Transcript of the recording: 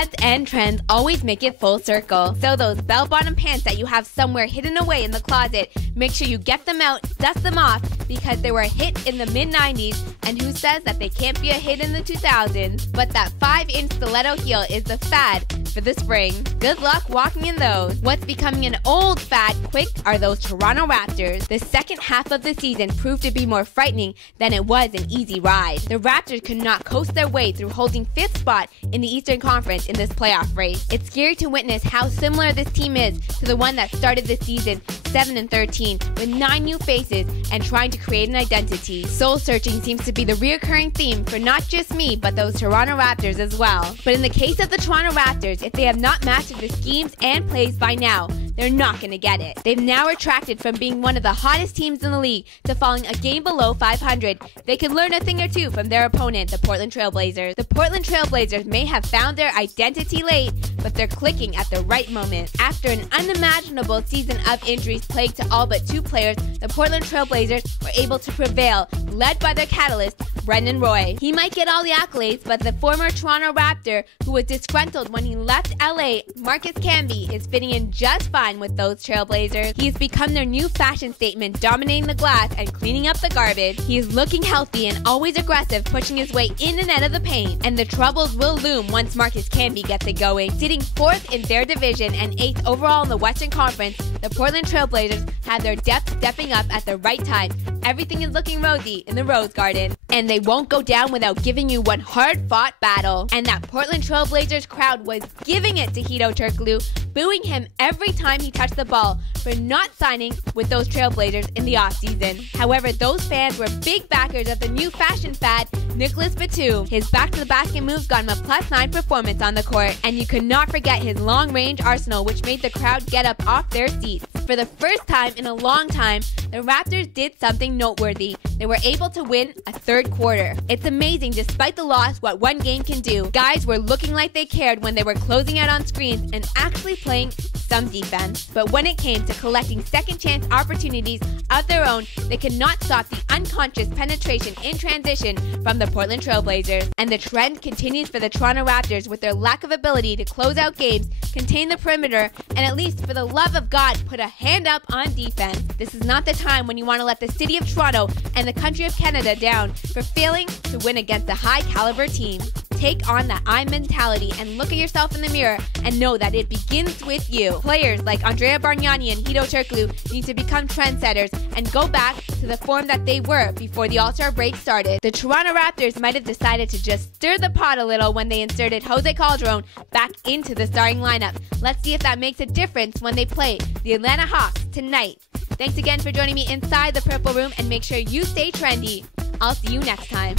Fads and trends always make it full circle. So those bell-bottom pants that you have somewhere hidden away in the closet, make sure you get them out, dust them off, because they were a hit in the mid-90s, and who says that they can't be a hit in the 2000s? But that 5-inch stiletto heel is the fad for the spring. Good luck walking in those. What's becoming an old fad quick are those Toronto Raptors. The second half of the season proved to be more frightening than it was an easy ride. The Raptors could not coast their way through holding 5th spot in the Eastern Conference in this playoff race. It's scary to witness how similar this team is to the one that started the season 7-13 with 9 new faces and trying to create an identity. Soul searching seems to be the reoccurring theme for not just me, but those Toronto Raptors as well. But in the case of the Toronto Raptors, if they have not mastered the schemes and plays by now, they're not going to get it. They've now retracted from being one of the hottest teams in the league to falling a game below 500. They could learn a thing or two from their opponent, the Portland Trail Blazers. The Portland Trail Blazers may have found their identity late, but they're clicking at the right moment. After an unimaginable season of injuries plagued to all but 2 players, the Portland Trail Blazers were able to prevail, led by their catalyst, Brendan Roy. He might get all the accolades, but the former Toronto Raptor, who was disgruntled when he left LA, Marcus Camby, is fitting in just fine with those Trailblazers. He's become their new fashion statement, dominating the glass and cleaning up the garbage. He is looking healthy and always aggressive, pushing his way in and out of the paint. And the troubles will loom once Marcus Camby gets it going. Sitting 4th in their division and 8th overall in the Western Conference, the Portland Trailblazers have their depth stepping up at the right time. Everything is looking rosy in the Rose Garden. And they won't go down without giving you one hard-fought battle. And that Portland Trailblazers crowd was giving it to Hedo Turkoglu, booing him every time he touched the ball for not signing with those Trailblazers in the offseason. However, those fans were big backers of the new fashion fad, Nicholas Batum. His back-to-the-basket moves got him a +9 performance on the court, and you could not forget his long-range arsenal, which made the crowd get up off their seats. For the first time in a long time, the Raptors did something noteworthy. They were able to win a 3rd quarter. It's amazing, despite the loss, what one game can do. Guys were looking like they cared when they were closing out on screens and actually playing some defense. But when it came to collecting second chance opportunities of their own, they could not stop the unconscious penetration in transition from the Portland Trailblazers. And the trend continues for the Toronto Raptors with their lack of ability to close out games, contain the perimeter, and at least for the love of God, put a hand up on defense. This is not the time when you want to let the city of Toronto and the country of Canada down for failing to win against a high caliber team. Take on that I mentality and look at yourself in the mirror and know that it begins with you. Players like Andrea Bargnani and Hedo Turkoglu need to become trendsetters and go back to the form that they were before the All-Star break started. The Toronto Raptors might have decided to just stir the pot a little when they inserted Jose Calderon back into the starting lineup. Let's see if that makes a difference when they play the Atlanta Hawks tonight. Thanks again for joining me inside the Purple Room, and make sure you stay trendy. I'll see you next time.